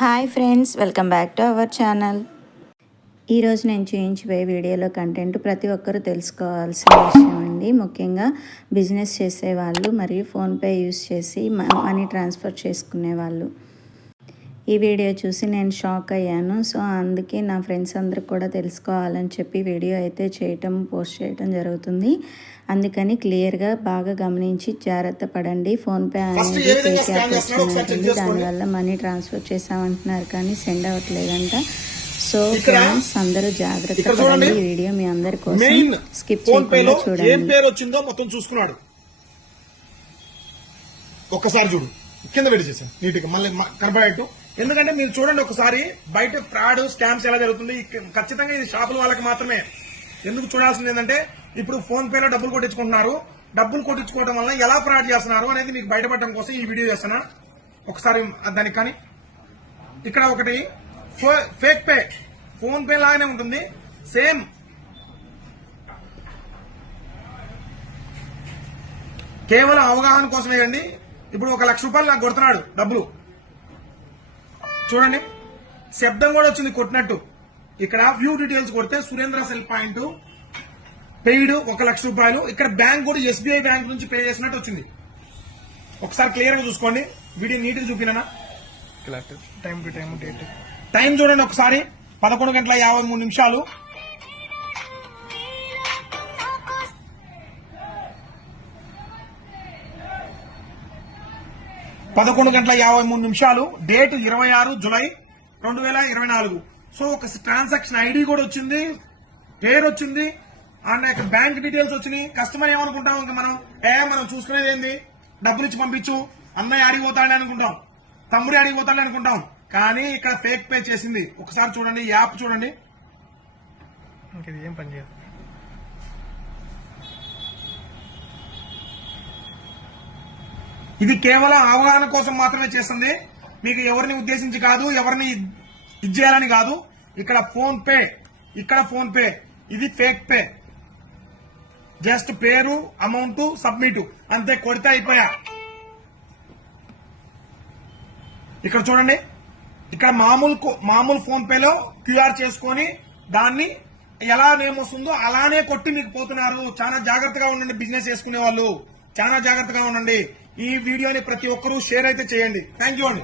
Hi friends welcome back to our channel. ఈరోజు నేను చూపించబోయే వీడియోలో కంటెంట్ ప్రతి ఒక్కరూ తెలుసుకోవాల్సిన విషయం అండి. ముఖ్యంగా బిజినెస్ చేసేవాళ్ళు మరియు ఫోన్పే యూస్ చేసి మనీ ట్రాన్స్ఫర్ చేసుకునే వాళ్ళు ఈ వీడియో చూసి నేను షాక్ అయ్యాను. సో అందుకే నా ఫ్రెండ్స్ అందరికి కూడా తెలుసుకోవాలని చెప్పి వీడియో అయితే చేయటం పోస్ట్ చేయటం జరుగుతుంది. అందుకని క్లియర్గా బాగా గమనించి జాగ్రత్త పడండి. ఫోన్పే అనేది ఫేక్ యాప్ ఒకసారి చేసుకోండి. దానివల్ల మనీ ట్రాన్స్ఫర్ చేసామంటున్నారు కానీ సెండ్ అవ్వట్లేదంట. సో ఫ్రెండ్స్ అందరూ జాగ్రత్త పడండి. ఈ వీడియో మీ అందరి కోసం స్కిప్ చేయకుండా ఏం చూడండి. పేరు వచ్చిందో మొత్తం చూసుకున్నాడు. ఒక్కసారి చూడు. కింద పెట్టి చేశాను. నీట్గా మళ్ళీ కనపడేట్టు. ఎందుకంటే మీరు చూడండి ఒకసారి బయట ఫ్రాడ్ స్కామ్స్ ఎలా జరుగుతుంది ఖచ్చితంగా ఇది షాపుల వాళ్ళకి మాత్రమే. ఎందుకు చూడాల్సింది ఏంటంటే ఇప్పుడు ఫోన్ పేలో డబ్బులు కొట్టించుకుంటున్నారు. డబ్బులు కొట్టించుకోవడం వల్ల ఎలా ఫ్రాడ్ చేస్తున్నారు అనేది మీకు బయటపడడం కోసం ఈ వీడియో చేస్తున్నా. ఒకసారి దానికి కానీ. ఇక్కడ ఒకటి ఫో- ఫేక్ పే. ఫోన్ పే లాగానే ఉంటుంది. సేమ్. కేవలం అవగాహన కోసమే అండి. ఇప్పుడు ఒక లక్ష రూపాయలు నాకు కొడుతున్నాడు డబ్బులు. చూడండి. శబ్దం కూడా వచ్చింది కొట్టినట్టు. ఇక్కడ వ్యూ డీటెయిల్స్ కొడితే సురేంద్ర సెల్ పాయింట్ పెయిడ్ ఒక లక్ష రూపాయలు. ఇక్కడ బ్యాంక్ కూడా ఎస్బీఐ బ్యాంక్ నుంచి పే చేసినట్టు వచ్చింది. ఒకసారి క్లియర్గా చూసుకోండి. వీడియో నీట్గా చూపినా టైం టు టైం టైం చూడండి ఒకసారి. పదకొండు గంటల యాభై మూడు నిమిషాలు. పదకొండు గంటల యాభై మూడు నిమిషాలు. డేట్ ఇరవై ఆరు జులై రెండు వేల ఇరవై నాలుగు. సో ఒక ట్రాన్సాక్షన్ ఐడి కూడా వచ్చింది. పేరు వచ్చింది. అండ్ ఇక్కడ బ్యాంక్ డీటెయిల్స్ వచ్చినాయి. కస్టమర్ ఏమనుకుంటాం ఇంకా మనం? ఏ మనం చూసుకునేది ఏంది? డబ్బులు ఇచ్చి పంపించు. అన్నయ్య అడిగిపోతాడని అనుకుంటాం. తమ్ముడు అడిగిపోతాడని అనుకుంటాం. కానీ ఇక్కడ ఫేక్ పే చేసింది. ఒకసారి చూడండి యాప్ చూడండి. ఏం పని ఇది కేవలం అవగాహన కోసం మాత్రమే చేస్తుంది. మీకు ఎవరిని ఉద్దేశించి కాదు ఎవరిని ఇది చేయాలని కాదు. ఇక్కడ ఫోన్ పే ఇక్కడ ఫోన్ పే ఇది ఫేక్ పే. జస్ట్ పేరు అమౌంట్ సబ్మిట్. అంతే కొడితే అయిపోయా. ఇక్కడ చూడండి. ఇక్కడ మామూలు కో- మామూలు ఫోన్ పేలో క్యూఆర్ చేసుకొని దాన్ని ఎలా నేమ్ వస్తుందో అలానే కొట్టి మీకు పోతున్నారు. చాలా జాగ్రత్తగా ఉండండి బిజినెస్ చేసుకునే వాళ్ళు చాలా జాగ్రత్తగా ఉండండి. ఈ వీడియోని ప్రతి ఒక్కరూ షేర్ అయితే చేయండి. థ్యాంక్ యూ అండి.